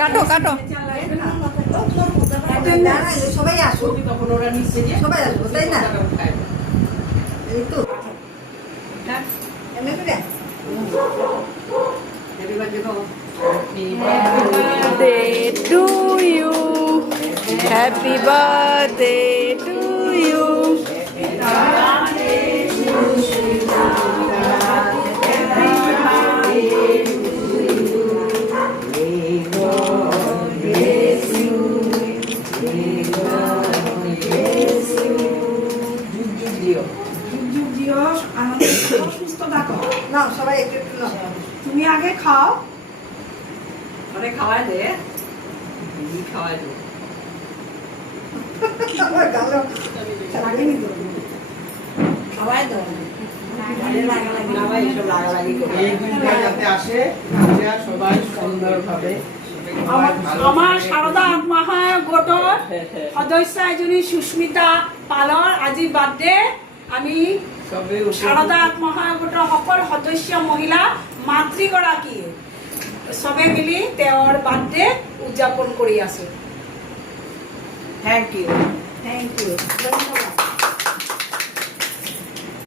কাটো কাটো সবাই আসো, তখন ওরা নিচে যে সবাই আসবো, তাই না? এই তো এমনি করে হ্যাপি বার্থডে বাবা। birthday to you, happy birthday to you. যুগ দিও, আনন্দ করো, সুস্থ থাকো। নাও সবাই একটু একটু নাও। তুমি আগে খাও। ওরে খাওয়াই দে, খাওয়াই দে। আমার গালো লাগেনি তো? খাওয়াই দাও। খাওয়াই এসব লাগালাগি করে। এই দিনটা যাতে আসে, আমরা সবাই সুন্দরভাবে আমার সারদা আত্মসহায়ক গোটৰ সদস্য এজনী সুস্মিতা পালৰ আজি বাৰ্থডে। আমি সবে সারদা আত্মসহায়ক গোটৰ সকল সদস্য মহিলা মাতৃগৰাকীয়ে চবে মিলি তেওঁৰ বাৰ্থডে উদযাপন কৰি আছো। Thank you. থেংক ইউ, ধন্যবাদ।